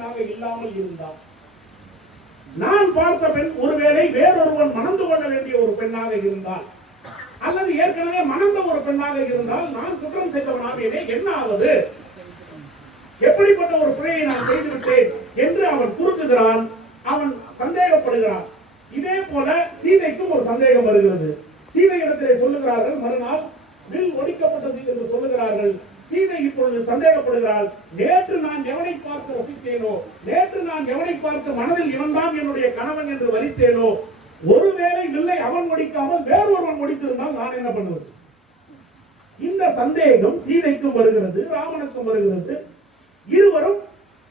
பெண்ணாக இல்லாமல் இருந்தார் நான் பார்த்த பெண் ஒருவேளை வேறொருவன் மணந்து கொள்ள வேண்டிய ஒரு பெண்ணாக இருந்தால் அல்லது ஏற்கனவே மணந்த ஒரு பெண்ணாக இருந்தால் நான் குற்றம் செய்தவனாகவே என்ன ஆவது? எப்படிப்பட்ட ஒரு பிழையை நான் செய்துவிட்டேன் என்று அவன் குறுக்குகிறான் அவன் சந்தேகப்படுகிறான். இதே போல சீதைக்கும் ஒரு சந்தேகம் வருகிறது. சீதை இடத்திலே சொல்லுகிறார்கள் மறுநாள் வில் ஒடிக்கப்பட்டது என்று சொல்லுகிறார்கள். சீதை இப்பொழுது சந்தேகப்படுகிறாள். நேற்று நான் எவனை பார்த்து ரசித்தேனோ? நேற்று நான் எவனை பார்த்து மனதில் இவன்தான் என்னுடைய கணவன் என்று வலித்தேனோ? ஒருவேளை வில்லை அவன் முடிக்காமல் வேறொருவன் முடித்திருந்தால் நான் என்ன பண்ணுவது? இந்த சந்தேகம் சீதைக்கும் வருகிறது ராமனுக்கும் வருகிறது. இருவரும்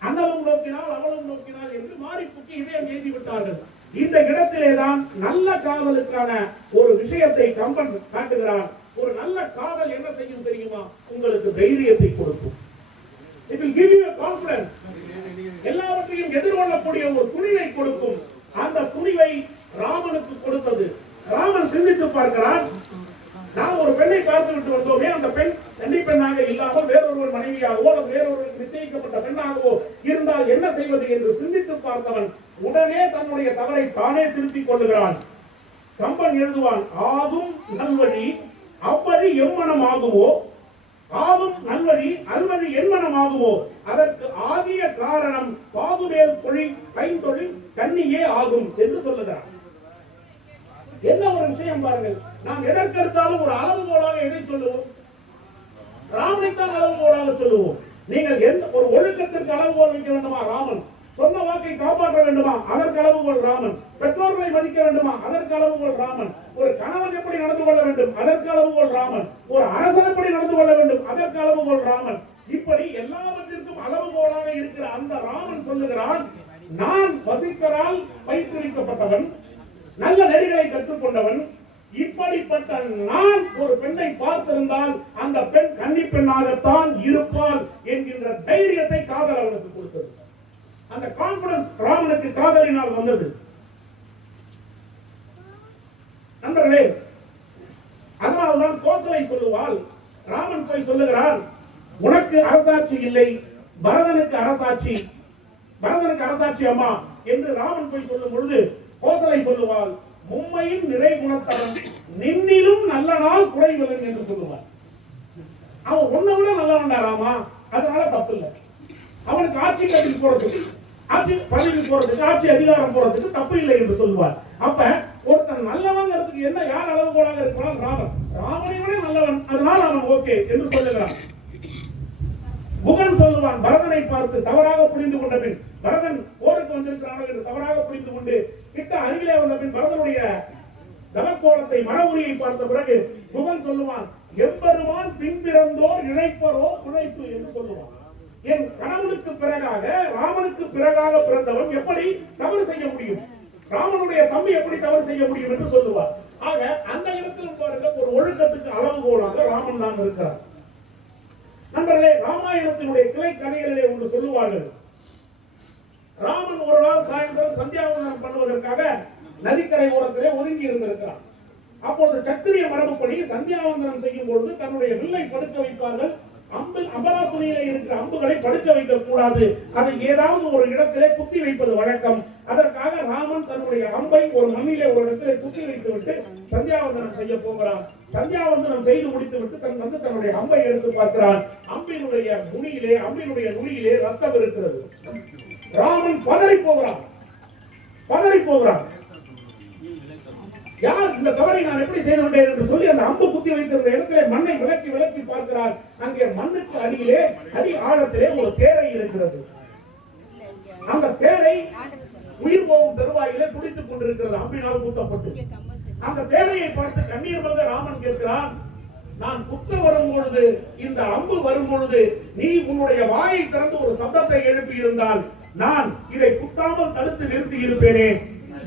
அண்ணலும் நோக்கினால் அவளும் நோக்கினால் என்று மாறிப்புக்கு இதயம் எழுதி விட்டார்கள். இந்த இடத்திலே தான் நல்ல காதலுக்கான ஒரு விஷயத்தை கம்பன் காட்டுகிறான். ஒரு நல்ல காதல் என்ன செய்யும் தெரியுமா? உங்களுக்கு தைரியத்தை கொடுக்கும். It எல்லாவற்றையும் எதிர்கொள்ளக்கூடிய ஒரு துணிவை கொடுக்கும். அந்த துணிவை ராமனுக்கு கொடுத்தது. ராமன் சிந்தித்து பார்க்கிறான். நாம் ஒரு பெண்ணை பார்த்து விட்டு வந்தோமே அந்த பெண் தண்ணி பெண்ணாக இல்லாமல் வேறொருவர் மனைவியாகவோ அல்லது வேறொருவருக்கு நிச்சயிக்கப்பட்ட பெண்ணாகவோ இருந்தால் என்ன செய்வது என்று சிந்தித்து பார்த்தவன் உடனே தன்னுடைய தவறை தானே திருத்திக் கொள்ளுகிறான். கம்பன் எழுதுவான் ஆதும் நல்வழி அவ்வழி எம்மனம் ஆகுவோ ஆதும் நல்வழி அல்வழி என்மனம் ஆகுவோ அதற்கு ஆகிய காரணம் பாகுமேல் பொழி கைந்தொழில் கண்ணியே ஆகும் என்று சொல்லுகிறார். என்ன ஒரு விஷயம் பாருங்கள். நாம் எதற்கெடுத்தாலும் ஒரு அளவுகோலாக எதை சொல்லுவோம்? ராமனைத்தான் அளவுகோலாக சொல்லுவோம். நீங்கள் எந்த ஒரு ஒழுக்கத்திற்கு அளவுகோல் வைக்க வேண்டுமா? ராமன். சொன்ன வாக்கை காப்பாற்ற வேண்டுமா? அதற்கு அளவுகோல் ராமன். பெற்றோர்களை மதிக்க வேண்டுமா? அதற்கு அளவுகோல் ராமன். ஒரு கணவன் எப்படி நடந்து கொள்ள வேண்டும்? அதற்கு அளவுகோல் ராமன். ஒரு அரசன் எப்படி நடந்து கொள்ள வேண்டும்? அதற்கு அளவுகோல் ராமன். இப்படி எல்லாவற்றிற்கும் அளவுகோலாக இருக்கிற அந்த ராமன் சொல்லுகிறான் நான் வசித்தரால் பயிற்றுவிக்கப்பட்டவன் நல்ல நெறிகளை கற்றுக்கொண்டவன். இப்படிப்பட்ட நான் ஒரு பெண்ணை பார்த்திருந்தால் அந்த பெண் கன்னி பெண்ணாகத்தான் இருப்பாள் என்கின்ற தைரியத்தை காதல் அவனுக்கு கொடுத்தது அந்த கான்பிடன்ஸ் ராமனுக்கு காதலினால் வந்தது நண்பர்களே அதனால்தான் கோசலை சொல்லுவாள் ராமன் போய் சொல்லுகிறான் உனக்கு அரசாட்சி இல்லை பரதனுக்கு அரசாட்சி பரதனுக்கு அரசாட்சி அம்மா என்று ராமன் போய் சொல்லும் பொழுது கோசலை சொல்லுவாள் உண்மையின் நிறை குணத்தவன் நின்னிலும் நல்ல நாள் குறைவிலன் என்று சொல்லுவார் அவன் உன்னை விட நல்லவன்டா ராமா அதனால தப்பு இல்லை அவனுக்கு ஆட்சி கட்டி போட சொல்லி. ஆட்சி பதவி போறதுக்கு ஆட்சி அதிகாரம் போறதுக்கு தப்பு இல்லை என்று சொல்லுவார். அப்ப ஒருத்தன் நல்லவங்கிறதுக்கு என்ன யார் அளவுகோலாக இருக்கிறான் ராமன். ராமனை விட நல்லவன் அதனால அவன் ஓகே என்று சொல்லுகிறான் புகன் சொல்லுவான் பரதனை பார்த்து தவறாக புரிந்து கொண்ட பின் பரதன் போருக்கு வந்திருக்கிறானோ என்று தவறாக புரிந்து கொண்டு கிட்ட அருகிலே வந்த பின் பரதனுடைய தவக்கோலத்தை மரபுரியை பார்த்த பிறகு புகன் சொல்லுவான் எம்பெருமான் பின்பிறந்தோர் இழைப்பரோ குழைப்பு என்று சொல்லுவான். என் கணவனுக்கு பிறகாக ராமனுக்கு பிறகாக பிறந்தவன் எப்படி தவறு செய்ய முடியும்? ராமனுடைய தம்பி எப்படி தவறு செய்ய முடியும் என்று சொல்லுவார். ஆக அந்த இடத்திலும் பாருங்க ஒரு ஒழுக்கத்துக்கு அளவுகோலாக ராமன் தான் இருக்கிறார். நண்பர்களே ராமாயணத்தினுடைய கிளை கதைகளிலே ஒன்று சொல்லுவார்கள். ராமன் ஒரு நாள் சாயந்தரம் சந்தியாவந்தனம் பண்ணுவதற்காக நதிக்கரை ஓரத்திலே ஒதுங்கி இருந்திருக்கிறான். அப்பொழுது சத்திரிய மரபுப்படி சந்தியாவந்தனம் செய்யும் பொழுது தன்னுடைய வில்லை படுக்க வைப்பார்கள். அம்பு அபராசுனியிலே இருக்கிற அம்புகளை படுக்க வைக்க கூடாது. அதை ஏதாவது ஒரு இடத்திலே குத்தி வைப்பது வழக்கம். அதற்காக ராமன் தன்னுடைய அம்பை ஒரு மண்ணிலே ஒரு இடத்திலே குத்தி வைத்து விட்டு சந்தியாவந்தனம் செய்ய போகிறான். சந்தியாவந்தனம் செய்து முடித்து விட்டு தன் வந்து தன்னுடைய அம்பை எடுத்து பார்க்கிறான். அம்பினுடைய நுனியிலே அம்பினுடைய நுனியிலே ரத்தம் இருக்கிறது. ராமன் பதறி போகிறான். பதறி போகிறான். யார் இந்த தவறை நான் எப்படி செய்து கொண்டேன் என்று சொல்லி அந்த அம்பு குத்தி வைத்திருந்த இடத்திலே மண்ணை விளக்கி விளக்கி பார்க்கிறார். அங்கே மண்ணுக்கு அடியிலே அடி ஆழத்திலே ஒரு தேரை இருக்கிறது. அந்த தேரை உயிர் போகும் தருவாயிலே துடித்துக் கொண்டிருக்கிறது. அம்பினால் குத்தப்பட்டு அந்த தேரையை பார்த்து கண்ணீர் வந்த ராமன் கேட்கிறான் நான் குத்த வரும் பொழுது இந்த அம்பு வரும் பொழுது நீ உன்னுடைய வாயை திறந்து ஒரு சப்தத்தை எழுப்பி இருந்தால் நான் இதை குத்தாமல் தடுத்து நிறுத்தி இருப்பேனே.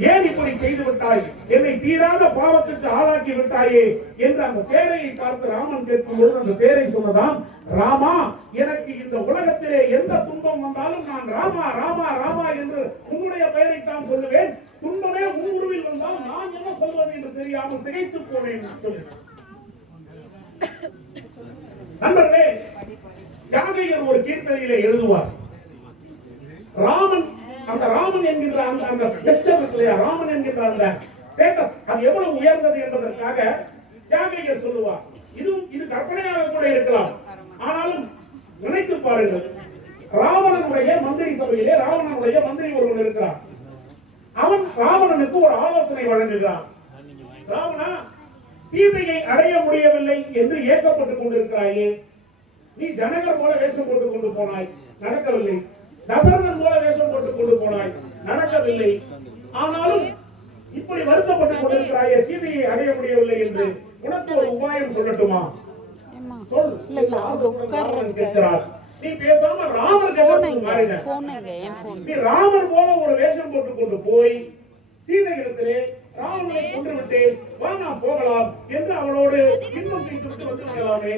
ஏன் இப்படி செய்து விட்டாய்? என்னை தீராத பாவத்துக்கு ஆளாக்கி விட்டாயே என்று அந்த பேரையை பார்த்து ராமன் கேட்கும் பொழுது அந்த பேரை சொன்னதாம் ராமா எனக்கு இந்த உலகத்திலே எந்த துன்பம் வந்தாலும் நான் ராமா ராமா ராமா என்று உங்களுடைய பெயரை தான் சொல்லுவேன். துன்பமே உன் உருவில் வந்தால் நான் என்ன சொல்வது என்று தெரியாமல் திகைத்து போனேன். என்று நண்பர்களே யாகையர் ஒரு கீர்த்தனையிலே எழுதுவார் ராமன் அந்த ராமன் என்கின்ற அந்த அந்த gesture இருக்கு இல்லையா ராமன் என்கின்ற அந்த ஸ்டேட்டஸ் அது எவ்வளவு என்பதற்காக தியாகிகள் சொல்லுவார். இது இது கற்பனையாக கூட இருக்கலாம். ஆனாலும் நினைத்து பாருங்கள். ராவணனுடைய மந்திரி சபையிலே ராவணனுடைய மந்திரி ஒருவன் இருக்கிறான். அவன் ராவணனுக்கு ஒரு ஆலோசனை வழங்குகிறான். ராவணா சீதையை அடைய முடியவில்லை என்று ஏக்கப்பட்டுக் கொண்டிருக்கிறாயே. நீ ஜனகர் போல வேஷம் போட்டுக் கொண்டு போனாய். நடக்கவில்லை. தசரதன் போல வேஷம் போட்டுக் கொண்டு போனாய். நடக்கவில்லை ஆனாலும் இப்படி வருத்தப்பட்டுக் கொண்டிருக்கிறாயே சீதையை அடைய முடியவில்லை என்று உனக்கு ஒரு உபாயம் சொல்லட்டுமா? ஏம்மா சொல். இல்ல, இல்ல, அவங்க உட்கார்றதுக்கு. கேட்கிறார். நீ பேசாம ராமர் போன் கவர்மெண்ட் எங்க மாறின போன் எங்க என் போன். நீ ராமர் போல ஒரு வேஷம் போட்டுக் கொண்டு போய் சீதை இடத்திலே ராவணனை கொன்று விட்டேன் வா நாம் போகலாம் என்று அவளோடு இன்னும் வைத்து விட்டு வந்து விடலாமே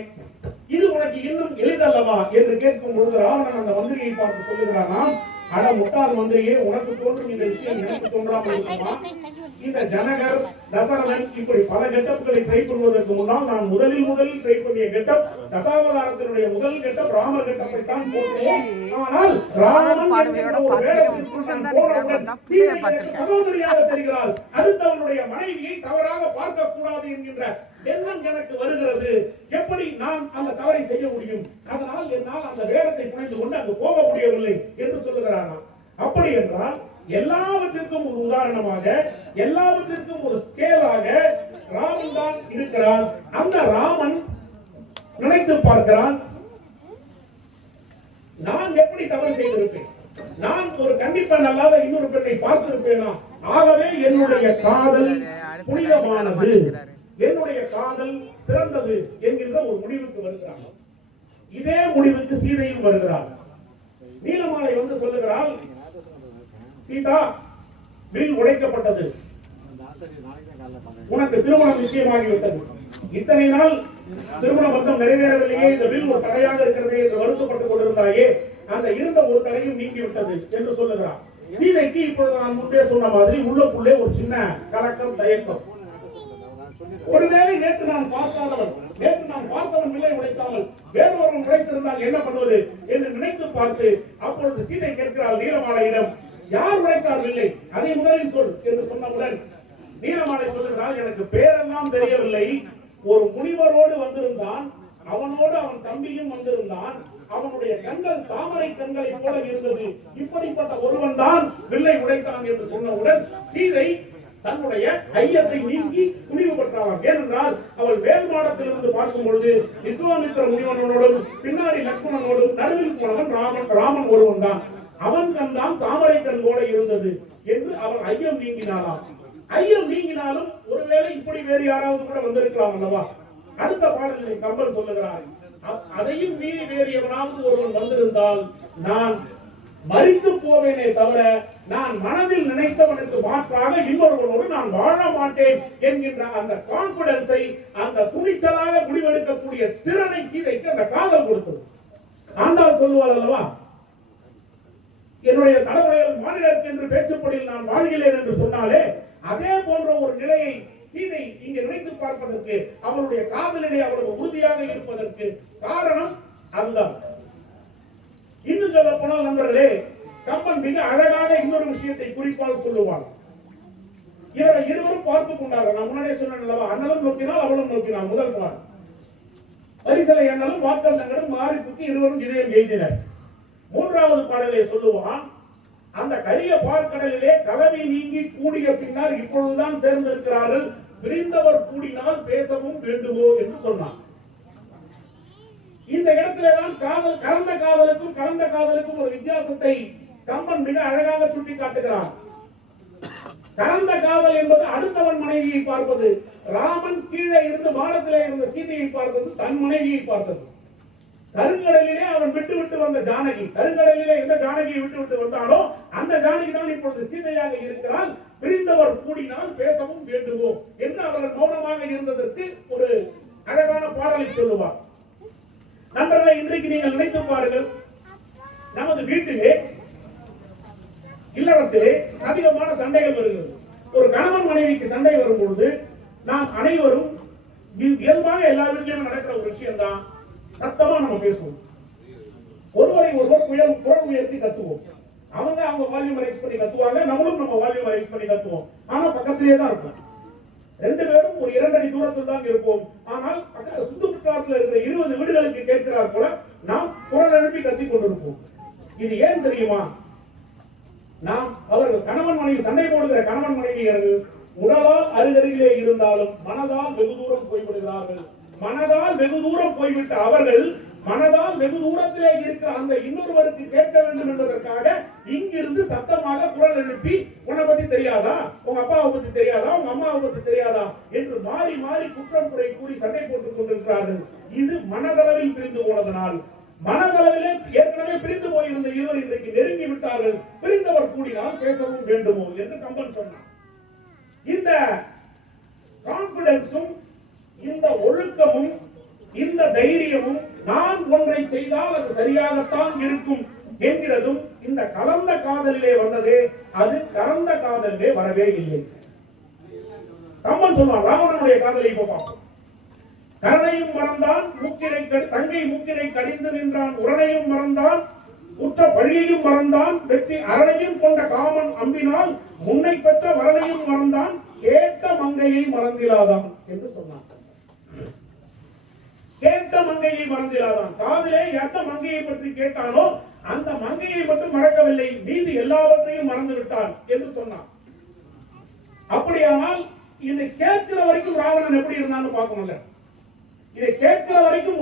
இது உனக்கு இன்னும் எளிதல்லவா என்று கேட்கும் பொழுது ராவணன் அந்த மந்திரியை பார்த்து சொல்லுகிறானாம் அட முட்டாள் மந்திரியே உனக்கு தோன்றும் இந்த விஷயம் எனக்கு தோன்றாமல் இருக்குமா? இந்த ஜனகர் தசரதன் இப்படி பல கெட்டப்புகளை ட்ரை பண்ணுவதற்கு முன்னால் நான் முதலில் முதலில் ட்ரை பண்ணிய கெட்டப் தசாவதாரத்தினுடைய முதல் கெட்டப் ராமர் கெட்டப்பை தான் போட்டேன் ஆனால் என்கின்ற ஒரு வேடத்திற்கு நான் போனவுடன் சகோதரியாக தெரிகிறாள். அடுத்தவனுடைய மனைவியை தவறாக பார்க்க கூடாது என்கின்ற எண்ணம் எனக்கு வருகிறது. எப்படி நான் அந்த தவறை செய்ய முடியும்? அதனால் என்னால் அந்த வேடத்தை புனைந்து கொண்டு அங்கு போக முடியவில்லை என்று சொல்லுகிறானா? அப்படி என்றால் எல்லாவற்றிற்கும் ஒரு உதாரணமாக எல்லாவற்றிற்கும் ஒரு ஸ்கேலாக ராமன் தான் இருக்கிறான் அந்த ராமன் நினைத்து பார்க்கிறான் நான் எப்படி தவறு செய்திருப்பேன்? நான் ஒரு கண்டிப்பெண் அல்லாத இன்னொரு பெண்ணை பார்த்திருப்பேனா? ஆகவே என்னுடைய காதல் புனிதமானது. என்னுடைய காதல் சிறந்தது என்கின்ற ஒரு முடிவுக்கு வருகிறான் இதே முடிவுக்கு சீதையும் வருகிறாள் நீலமாலை வந்து சொல்லுகிறாள் சீதா வில் உடைக்கப்பட்டது. உனக்கு திருமணம் நிச்சயமாகிவிட்டது. இத்தனை நாள் திருமண பந்தம் நிறைவேறவில்லையே இந்த வில் ஒரு தடையாக இருக்கிறது என்று வருத்தப்பட்டுக் கொண்டிருந்தாயே அந்த இருந்த ஒரு தடையும் நீங்கிவிட்டது என்று சொல்லுகிறார். சீதைக்கு இப்பொழுது நான் முன்பே சொன்ன மாதிரி உள்ளுக்குள்ளே ஒரு சின்ன கலக்கம் தயக்கம். ஒருவேளை நேற்று நான் பார்க்காதவன் நேற்று நான் பார்த்தவன் விலை உடைக்காமல் வேறொருவன் உடைத்திருந்தால் என்ன பண்ணுவது என்று நினைத்து பார்த்து அப்பொழுது சீதை கேட்கிறாள் நீலமாலையிடம் யார் உடைத்தார் அதை முதலில் சொல் என்று சொன்னவுடன் நீலமாலை சொல்லுகிறார் எனக்கு பேரெல்லாம் தெரியவில்லை. ஒரு முனிவரோடு வந்திருந்தான். அவனோடு அவன் தம்பியும் வந்திருந்தான். அவனுடைய கண்கள் தாமரை கண்களை போல இருந்தது. இப்படிப்பட்ட ஒருவன் தான் வில்லை உடைத்தான் என்று சொன்னவுடன் சீதை தன்னுடைய ஐயத்தை நீக்கி துணிவு பெற்றாளாம் ஏனென்றால் அவள் வேல் மாடத்திலிருந்து பார்க்கும் பொழுது விஸ்வாமித்திர முனிவனோடும் பின்னாடி லக்ஷ்மணனோடும் நடுவில் போனவன் ராமன் ராமன் ஒருவன் தான் அவன் கண் தான் தாமரை போல இருந்தது என்று அவன் ஐயம் நீங்கினாராம். ஐயம் நீங்கினாலும் ஒருவேளை இப்படி வேறு யாராவது கூட வந்திருக்கலாம் அல்லவா? அடுத்த பாடலில் கம்பன் சொல்லுகிறார் அதையும் மீறி வேறு எவனாவது ஒருவன் வந்திருந்தால் நான் மறித்து போவேனே தவிர நான் மனதில் நினைத்தவனுக்கு மாற்றாக இன்னொருவனோடு நான் வாழ மாட்டேன் என்கின்ற அந்த கான்பிடன்ஸை அந்த துணிச்சலாக முடிவெடுக்கக்கூடிய திறனை சீதைக்கு அந்த காதல் கொடுத்தது. ஆண்டால் சொல்லுவார் அல்லவா என்னுடைய தலைவர்கள் மாநிலருக்கு என்று பேச்சுப்படியில் நான் வாழ்கிறேன் என்று சொன்னாலே அதே போன்ற ஒரு நிலையை சீதை இங்கு நினைத்து பார்ப்பதற்கு அவளுடைய காதலிலே அவளுக்கு உறுதியாக இருப்பதற்கு காரணம் அதுதான். இன்னும் சொல்ல போனால் நண்பர்களே கம்பன் மிக அழகாக இன்னொரு விஷயத்தை குறிப்பால் சொல்லுவான். இவரை இருவரும் பார்த்துக் கொண்டார்கள். நான் முன்னாடியே சொன்னேன் அண்ணலும் நோக்கினால் அவளும் நோக்கினான் முதல் பார். பரிசலை அண்ணலும் வாக்கல் மாறிப்புக்கு இருவரும் இதயம் எழுதினர் மூன்றாவது பாடலை சொல்லுவான் அந்த கரிய பார்க்கடலிலே கலவி நீங்கி கூடிய பின்னால் இப்பொழுதுதான் சேர்ந்திருக்கிறார்கள். பிரிந்தவர் கூடினால் பேசவும் வேண்டுமோ என்று சொன்னான். இந்த இடத்துல தான் காதல் கலந்த காதலுக்கும் கலந்த காதலுக்கும் ஒரு வித்தியாசத்தை கம்பன் மிக அழகாக சுட்டி காட்டுகிறான் கலந்த காதல் என்பது அடுத்தவன் மனைவியை பார்ப்பது ராமன் கீழே இருந்து வானத்திலே இருந்த சீதையை பார்த்தது தன் மனைவியை பார்த்தது கருங்கடலிலே அவன் விட்டு விட்டு வந்த ஜானகி. கருங்கடலிலே எந்த ஜானகியை விட்டு விட்டு வந்தானோ அந்த ஜானகி தான் இப்பொழுது சீதையாக இருக்கிறாள். பிரிந்தவர் கூடினால் பேசவும் வேண்டுவோம் என்று அவர்கள் மௌனமாக இருந்ததற்கு ஒரு அழகான பாடலை சொல்லுவார். நண்பர்களை இன்றைக்கு நீங்கள் நினைத்து பாருங்கள் நமது வீட்டிலே இல்லறத்திலே அதிகமான சண்டைகள் வருகிறது. ஒரு கணவன் மனைவிக்கு சண்டை வரும் பொழுது நாம் அனைவரும் இயல்பாக எல்லா வீட்டிலும் நடக்கிற ஒரு விஷயம் தான் சத்தமா நம்ம பேசுவோம். ஒருவரை ஒருவர் குயல் குரல் உயர்த்தி கத்துவோம். அவங்க அவங்க வால்யூம் ரைஸ் பண்ணி கத்துவாங்க நம்மளும் நம்ம வால்யூம் ரைஸ் பண்ணி கத்துவோம். ஆனா பக்கத்திலேயே தான் இருப்போம். ரெண்டு பேரும் ஒரு இரண்டடி தூரத்தில் தான் இருப்போம். ஆனால் சுத்து வட்டாரத்தில் இருக்கிற இருபது வீடுகளுக்கு கேட்கிறார் போல நாம் குரல் எழுப்பி கத்திக் கொண்டிருப்போம். இது ஏன் தெரியுமா? நாம் அவர்கள் கணவன் மனைவி சண்டை போடுகிற கணவன் மனைவியர்கள் உடலால் அருகருகிலே இருந்தாலும் மனதால் வெகு தூரம் போய்விடுகிறார்கள் மனதால் வெகு தூரம் போய்விட்ட அவர்கள் மனதால் வெகு தூரத்திலே இருக்கிற அந்த இன்னொருவருக்கு கேட்க வேண்டும் என்பதற்காக இங்கிருந்து சத்தமாக குரல் எழுப்பி உன்னை பத்தி தெரியாதா? உங்க அப்பாவை பத்தி தெரியாதா? உங்க அம்மாவை பத்தி தெரியாதா? என்று மாறி மாறி குற்றம் குறை கூறி சண்டை போட்டுக் கொண்டிருக்கிறார்கள். இது மனதளவில் பிரிந்து போனதனால் மனதளவிலே ஏற்கனவே பிரிந்து போயிருந்த இருவர் இன்றைக்கு நெருங்கி விட்டார்கள். பிரிந்தவர் கூடினால் பேசவும் வேண்டுமோ? என்று கம்பன் சொன்னார் இந்த கான்பிடன்ஸும் இந்த ஒழுக்கமும் இந்த தைரியமும் நான் ஒன்றை செய்தால் அது சரியாகத்தான் இருக்கும் என்கிறதும் இந்த கலந்த காதலிலே வந்ததே அது கலந்த காதலிலே வரவே இல்லை. கம்பன் சொல்வான் ராவணனுடைய காதலை இப்ப பார்ப்போம். கரணையும் மறந்தான் மூக்கினை தங்கை மூக்கினை கடிந்து நின்றான் உரணையும் மறந்தான் உற்ற பழியையும் மறந்தான் வெற்றி அரணையும் கொண்ட காமன் அம்பினால் முன்னை பெற்ற வரணையும் மறந்தான் கேட்ட மங்கையை மறந்திலாதான் என்று கேட்ட மங்கையை மறந்திராதான். காதலே எந்த மங்கையை பற்றி கேட்டானோ அந்த மங்கையை மட்டும் மறக்கவில்லை. மீது எல்லாவற்றையும் மறந்து விட்டான் என்று சொன்னான். அப்படியானால் இதை கேட்கிற வரைக்கும் ராவணன் எப்படி இருந்தான்னு பார்க்கணும்ல. இதை கேட்கிற வரைக்கும்